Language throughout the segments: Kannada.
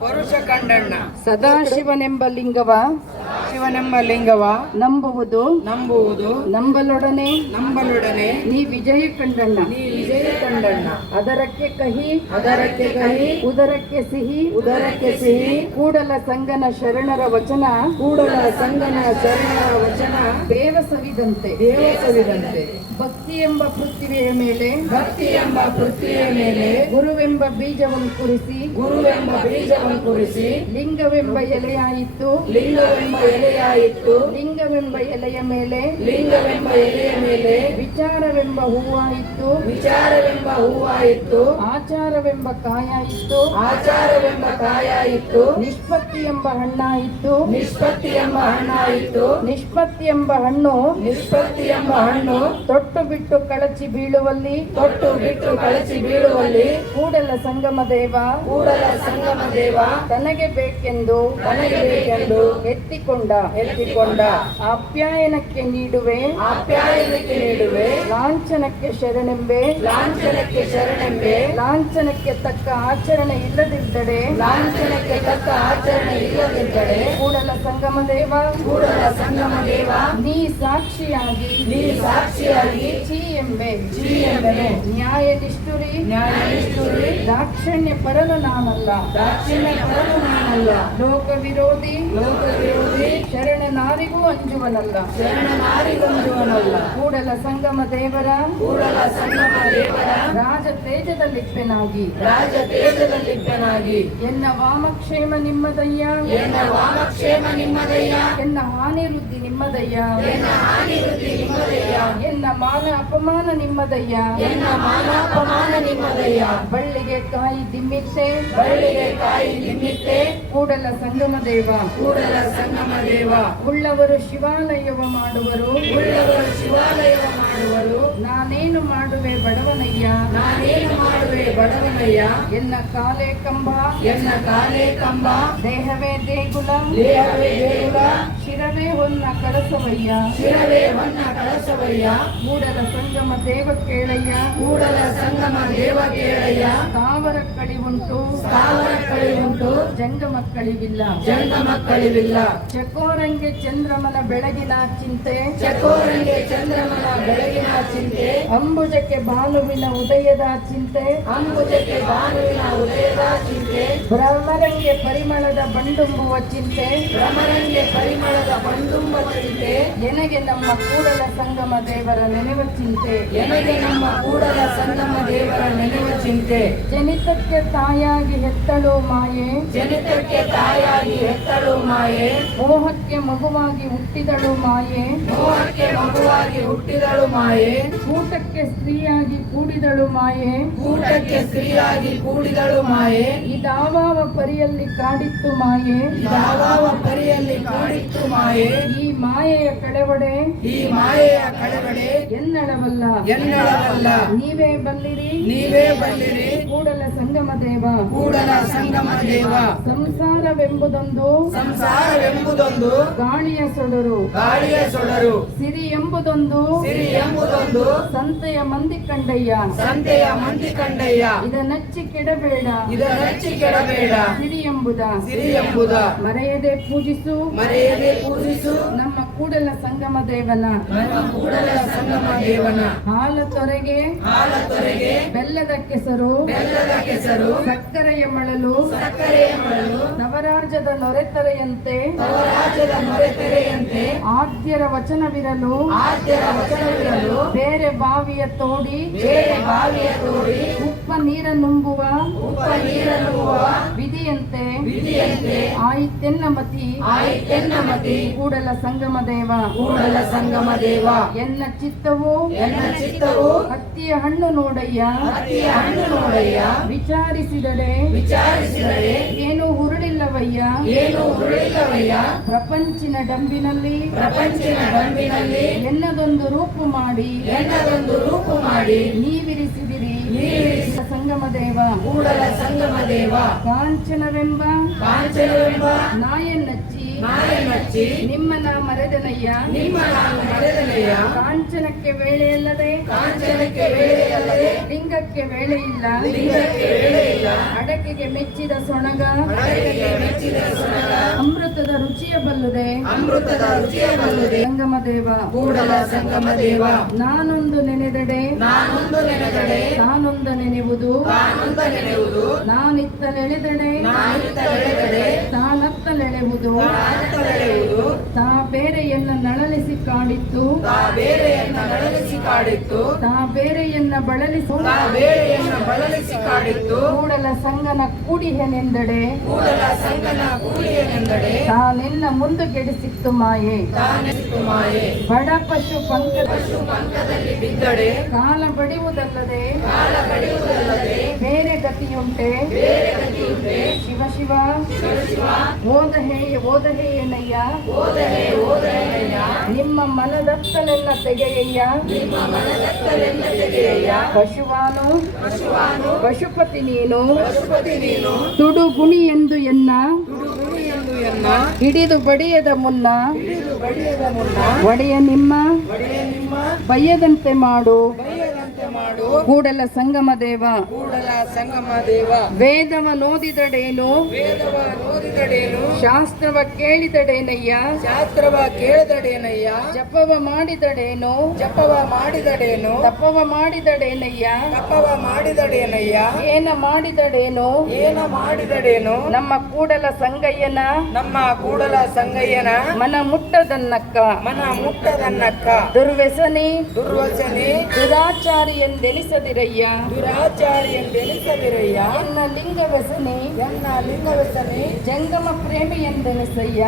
ಪರುಷ ಕಂಡಣ್ಣ ಸದಾಶಿವನೆಂಬ ಲಿಂಗವ ನಂಬುವುದು ನಂಬಲೊಡನೆ ನೀ ವಿಜಯ ಕಂಡಣ್ಣ ಅದರಕ್ಕೆ ಕಹಿ ಉದರಕ್ಕೆ ಸಿಹಿ ಕೂಡಲ ಸಂಗನ ಶರಣರ ವಚನ ದೇವ ಸವಿದಂತೆ ಭಕ್ತಿ ಎಂಬ ಪೃಥ್ವಿಯ ಮೇಲೆ ಗುರುವೆಂಬ ಬೀಜವನ್ನು ಕುರಿಸಿ ಲಿಂಗವೆಂಬ ಎಲೆಯಾಯಿತು ಲಿಂಗವೆಂಬ ಎಲೆಯ ಮೇಲೆ ವಿಚಾರವೆಂಬ ಹೂವಾಯಿತು ಆಚಾರವೆಂಬ ಕಾಯಾಯಿತು ನಿಷ್ಪತ್ತಿ ಎಂಬ ಹಣ್ಣಾಯಿತು ನಿಷ್ಪತ್ತಿ ಎಂಬ ಹಣ್ಣು ತೊಟ್ಟು ಬಿಟ್ಟು ಕಳಚಿ ಬೀಳುವಲ್ಲಿ ಕೂಡಲ ಸಂಗಮ ದೇವ ತನಗೆ ಬೇಕೆಂದು ಎತ್ತಿಕೊಂಡ ಆಪ್ಯಾಯನಕ್ಕೆ ನೀಡುವೆ ಲಾಂಛನಕ್ಕೆ ಶರಣೆಂಬೆ ಲಾಂಛನಕ್ಕೆ ತಕ್ಕ ಆಚರಣೆ ಇಲ್ಲದಿದ್ದರೆ ಕೂಡಲ ಸಂಗಮ ದೇವ ನೀ ಸಾಕ್ಷಿಯಾಗಿ ಚೀ ಎಂಬೆ ನ್ಯಾಯ ನಿಷ್ಠುರಿ ದಾಕ್ಷಿಣ್ಯ ಪರನು ನಾನಲ್ಲ ಲೋಕ ವಿರೋಧಿ ಶರಣನಾರಿಗೂ ಅಂಜುವನಲ್ಲ ಕೂಡಲ ಸಂಗಮ ದೇವರ ರಾಜ ತೇಜದಲ್ಲಿಪ್ಪೆನಾಗಿ ಎನ್ನ ವಾಮಕ್ಷೇಮ ನಿಮ್ಮದಯ್ಯ ಎನ್ನ ಹಾನಿ ವೃದ್ಧಿ ನಿಮ್ಮದಯ್ಯ ಎನ್ನ ಮಾನ ಅಪಮಾನ ನಿಮ್ಮದಯ್ಯ ಬಳ್ಳಿಗೆ ಕಾಯಿ ದಿಮ್ಮಿತ್ತೆ ಕೂಡಲ ಸಂಗಮ ದೇವ ಉಳ್ಳವರು ಶಿವಾಲಯವ ಮಾಡುವರು ನಾನೇನು ಮಾಡುವೆ ಬಡವನಯ್ಯ ಎನ್ನ ಕಾಲೇ ಕಂಬ ದೇಹವೇ ದೇಗುಲ ಶಿರವೇ ಹೊನ್ನ ಕಳಸವಯ್ಯ ಕೂಡಲ ಸಂಗಮ ದೇವ ಕೇಳಯ್ಯ ತಾವರ ಕಳಿವುಂಟು ಜಂಗಮಕ್ಕಳಿವಿಲ್ಲ ಚಕೋರಂಗೆ ಚಂದ್ರಮನ ಬೆಳಗಿನ ಚಿಂತೆ ಅಂಬುಜಕ್ಕೆ ಭಾನುವಿನ ಉದಯದ ಚಿಂತೆ ಭ್ರಮರಂಗೆ ಪರಿಮಳದ ಬಂಡುಂಬುವ ಚಿಂತೆ ಎನಗೆ ನಮ್ಮ ಕೂಡಲ ಸಂಗಮ ದೇವರ ನೆನೆವ ಚಿಂತೆ ಜನಿತಕ್ಕೆ ತಾಯಾಗಿ ಹೆತ್ತಳು ಮಾಯೆ ಮೋಹಕ್ಕೆ ಮಗುವಾಗಿ ಹುಟ್ಟಿದಳು ಮಾಯೆ ಕೂಟಕ್ಕೆ ಸ್ತ್ರೀಯಾಗಿ ಕೂಡಿದಳು ಮಾಯೆ ಇದಾವ ಪರಿಯಲ್ಲಿ ಕಾಡಿತ್ತು ಮಾಯೆ ಈ ಮಾಯೆಯ ಕಳವಡೆ ಎನ್ನಳವಲ್ಲ ನೀವೇ ಬಲ್ಲಿರಿ ಕೂಡಲ ಸಂಗಮ ದೇವ ಸಂಸಾರವೆಂಬುದೊಂದು ಗಾಳಿಯ ಸೊಡರು ಸಿರಿ ಎಂಬುದೊಂದು ಸಂತೆಯ ಮಂದಿ ಕಂಡಯ್ಯ ಇದನ್ನಚ್ಚಿ ಕೆಡಬೇಡ ಸಿರಿ ಎಂಬುದ ಮರೆಯದೆ ಪೂಜಿಸು ನಮ್ಮ ಕೂಡಲ ಸಂಗಮ ದೇವನ ಹಾಲ ತೊರೆಗೆ ಬೆಲ್ಲದ ಕೆಸರು ಸಕ್ಕರೆಯ ಮಳಲು ನವರಾಜದ ನೊರೆತರೆಯಂತೆ ಆದ್ಯರ ವಚನವಿರಲು ಬೇರೆ ಬಾವಿಯ ತೋಡಿ ಉಪ್ಪ ನೀರ ನುಂಬುವ ವಿಧಿಯಂತೆ ಆಯಿತೆನ್ನ ಮತಿ ಕೂಡಲ ಸಂಗಮ ದೇವ ಎನ್ನ ಚಿತ್ತವು ಹತ್ತಿಯ ಹಣ್ಣು ನೋಡಯ್ಯ ವಿಚಾರಿಸಿದರೆ ಏನು ಹುರುಳಿಲ್ಲವಯ್ಯ ಪ್ರಪಂಚಿನ ಡಂಬಿನಲ್ಲಿ ಎನ್ನದೊಂದು ರೂಪು ಮಾಡಿ ನೀವಿರಿಸಿದಿರಿ ಸಂಗಮ ದೇವ ಕಾಂಚನವೆಂಬ ನಾಯನ್ನಚ್ಚಿ ನಿಮ್ಮನ ಮರೆದನಯ್ಯ ಕಾಂಚನಕ್ಕೆ ವೇಳೆಯಲ್ಲದೆ ಲಿಂಗಕ್ಕೆ ವೇಳೆ ಇಲ್ಲ ಅಡಕೆಗೆ ಮೆಚ್ಚಿದ ಸೊಣಗ ಅಮೃತದ ರುಚಿಯ ಬಲ್ಲುದೆ ಸಂಗಮ ದೇವ ನಾನೊಂದು ನೆನೆದಡೆ ತಾನೊಂದು ನೆನೆಯುವುದು ನಾನಿತ್ತಲೆಳೆದಡೆ ತಾನತ್ತಲೆಳೆಯುವುದು ತಾ ಬೇರೆಯನ್ನ ನಳಲಿಸಿ ಕಾಡಿತ್ತು ತಾ ಬೇರೆಯನ್ನ ಬಳಲಿಸಿ ಕಾಡಿತ್ತು ಕೂಡಲ ಸಂಗನ ಕೂಡಿಹೆನೆಂದಡೆ ತಾನೆನ್ನ ಮುಂದುಗೆಡಿಸಿತ್ತು ಮಾಯೆ ಬಡ ಪಶು ಪಂಕದಲ್ಲಿ ಬಿದ್ದಡೆ ಕಾಲ ಬಡಿಯುವುದಲ್ಲದೆ ಬೇರೆ ಗತಿಯುಂಟೆ ಶಿವ ಶಿವ ಓದ ಹೇಯನಯ್ಯ ನಿಮ್ಮ ಮನದತ್ತಲೆಲ್ಲ ತೆಗೆಯಯ್ಯ ಪಶುವಾನು ಪಶುಪತಿ ನೀನು ತುಡು ಗುಣಿ ಎಂದು ಎನ್ನ ಹಿಡಿದು ಬಡಿಯದ ಮುನ್ನ ಒಡೆಯ ನಿಮ್ಮ ಬಯ್ಯದಂತೆ ಮಾಡು ಕೂಡಲ ಸಂಗಮ ದೇವ ವೇದವ ನೋದಿದಡೇನು ಶಾಸ್ತ್ರವ ಕೇಳಿದಡೇನಯ್ಯ ಜಪವ ಮಾಡಿದಡೇನು ತಪವ ಮಾಡಿದಡೇನಯ್ಯ ಏನ ಮಾಡಿದಡೇನು ನಮ್ಮ ಕೂಡಲ ಸಂಗಯ್ಯನ ಮನ ಮುಟ್ಟದನ್ನಕ್ಕ ದುರ್ವ್ಯಸನಿ ದುರಾಚಾರಿ ಎಂದೆನಿಸದಿರಯ್ಯ ಎನ್ನ ಲಿಂಗ ವ್ಯಸನಿ ಜಂಗಮ ಪ್ರೇಮಿ ಎಂದೆನಿಸಯ್ಯ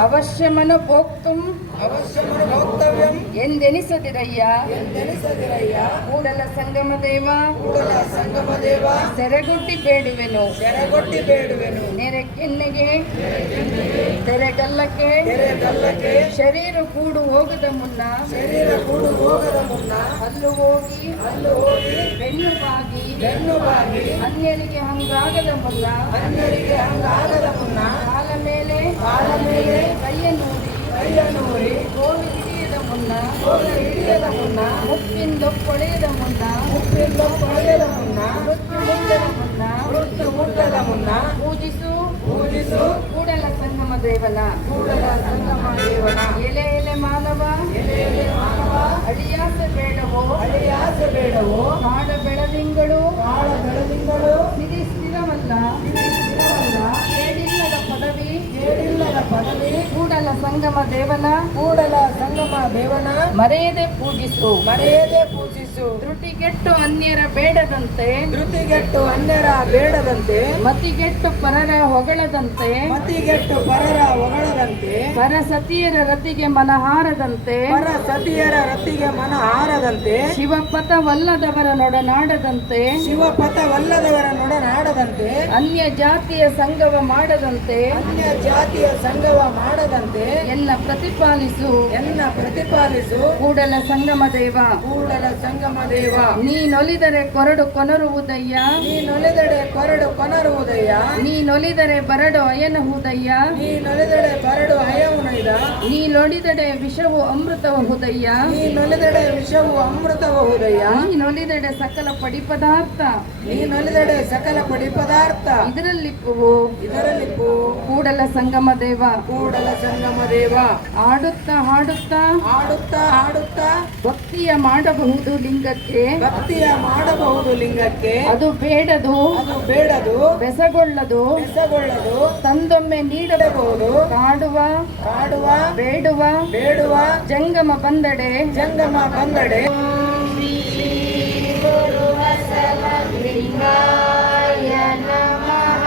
ಅವಶ್ಯ ಮನೋಕ್ತಂ ಎಂದೆನಿಸದಿರಯ್ಯ ಕೂಡಲ ಸಂಗಮ ದೇವ ಸೆರೆಗೊಡ್ಡಿ ಬೇಡುವೆನು ನೆರೆಕೆನ್ನೆಗೆ ತೆರೆಗಲ್ಲಕ್ಕೆ ಶರೀರ ಕೂಡು ಹೋಗದ ಮುನ್ನ ಅಲ್ಲು ಹೋಗಿ ಬೆನ್ನು ಬಾಗಿ ಅನ್ಯರಿಗೆ ಹಂಗಾಗದ ಮುನ್ನ ಕಾಲ ಮೇಲೆ ಕೈಯ ನೂರಿ ಗೋಲು ಹಿಡಿಯದ ಮುನ್ನ ಮುಪ್ಪಿಂದೊಪ್ಪೊಳೆಯದ ಮುನ್ನ ಮೃತ್ಯು ಮುಟ್ಟದ ಮುನ್ನ ಪೂಜಿಸು ಕೂಡಲ ಸಂಗಮ ದೇವನ ಎಲೆ ಮಾನವ ಅಳಿಯಾಸ ಬೇಡವೋ ಕಾಡ ಬೆಳದಿಂಗಳು ಸಿರಿ ಸ್ಥಿರವಲ್ಲ ಕೇಡಿಲ್ಲದ ಪದವಿ ಕೂಡಲ ಸಂಗಮ ದೇವನ ಮರೆಯದೆ ಪೂಜಿಸು ಧೃತಿಗೆಟ್ಟು ಅನ್ಯರ ಬೇಡದಂತೆ ಮತಿಗೆಟ್ಟು ಪರರ ಹೊಗಳದಂತೆ ಪರಸತಿಯರ ರತಿಗೆ ಮನಹಾರದಂತೆ ಶಿವಪಥವಲ್ಲದವರ ನೊಡನಾಡದಂತೆ ಅನ್ಯ ಜಾತಿಯ ಸಂಗವ ಮಾಡದಂತೆ ಎನ್ನ ಪ್ರತಿಪಾಲಿಸು ಕೂಡಲ ಸಂಗಮ ದೇವ ನೀನೊಲಿದರೆ ಕೊರಡು ಕೊನರುವುದಯ್ಯ ನೀನೊಲಿದರೆ ಬರಡು ಅಯನಹುದಯ್ಯ ನೀನೊಲಿದಡೆ ವಿಷವು ಅಮೃತವಹುದಯ್ಯ ನೀನೊಲಿದಡೆ ಸಕಲ ಪಡಿ ಪದಾರ್ಥ ಇದರಲ್ಲಿಪ್ಪುವು ಕೂಡಲ ಸಂಗಮ ದೇವ ಆಡುತ್ತಾ ಹಾಡುತ್ತಾ ಭಕ್ತಿಯ ಮಾಡಬಹುದು ಲಿಂಗಕ್ಕೆ ಅದು ಬೇಡದು ಬೆಸಗೊಳ್ಳದು ತಂದೊಮ್ಮೆ ನೀಡಬಹುದು ಕಾಡುವ ಬೇಡುವ ಜಂಗಮ ಬಂದಡೆ ಲಿಂಗಾಯ ನಮಃ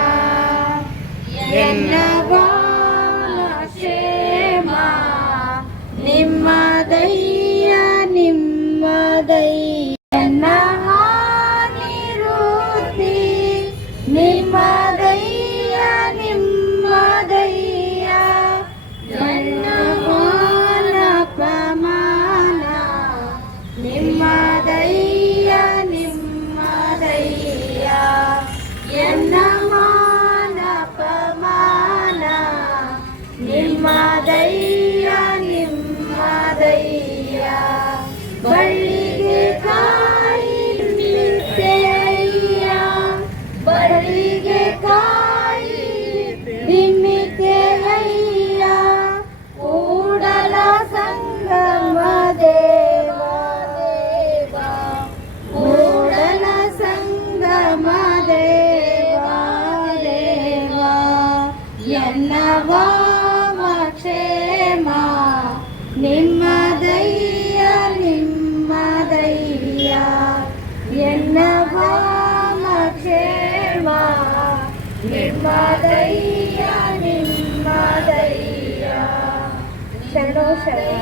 ಎನ್ನ ಬಾಳ ಕ್ಷೇಮ ನಿಮ್ಮದಯ್ಯ ಎನ್ನ ಹಾನಿರುದ್ಧಿ ನಿಮ್ಮದಯ್ಯ ಎನ್ನ ಮಾನ ಪಮಾನ ನಿಮ್ಮ ಎನ್ನವಾಮ ಕ್ಷೇಮ ನಿಮ್ಮದಯ್ಯ ನಿಮ್ಮದಯ್ಯ ಎನ್ನವಾಮ ಕ್ಷೇಮ ನಿಮ್ಮದಯ್ಯ ನಿಮ್ಮದಯ್ಯ ಶರಣೋ ಶರಣ.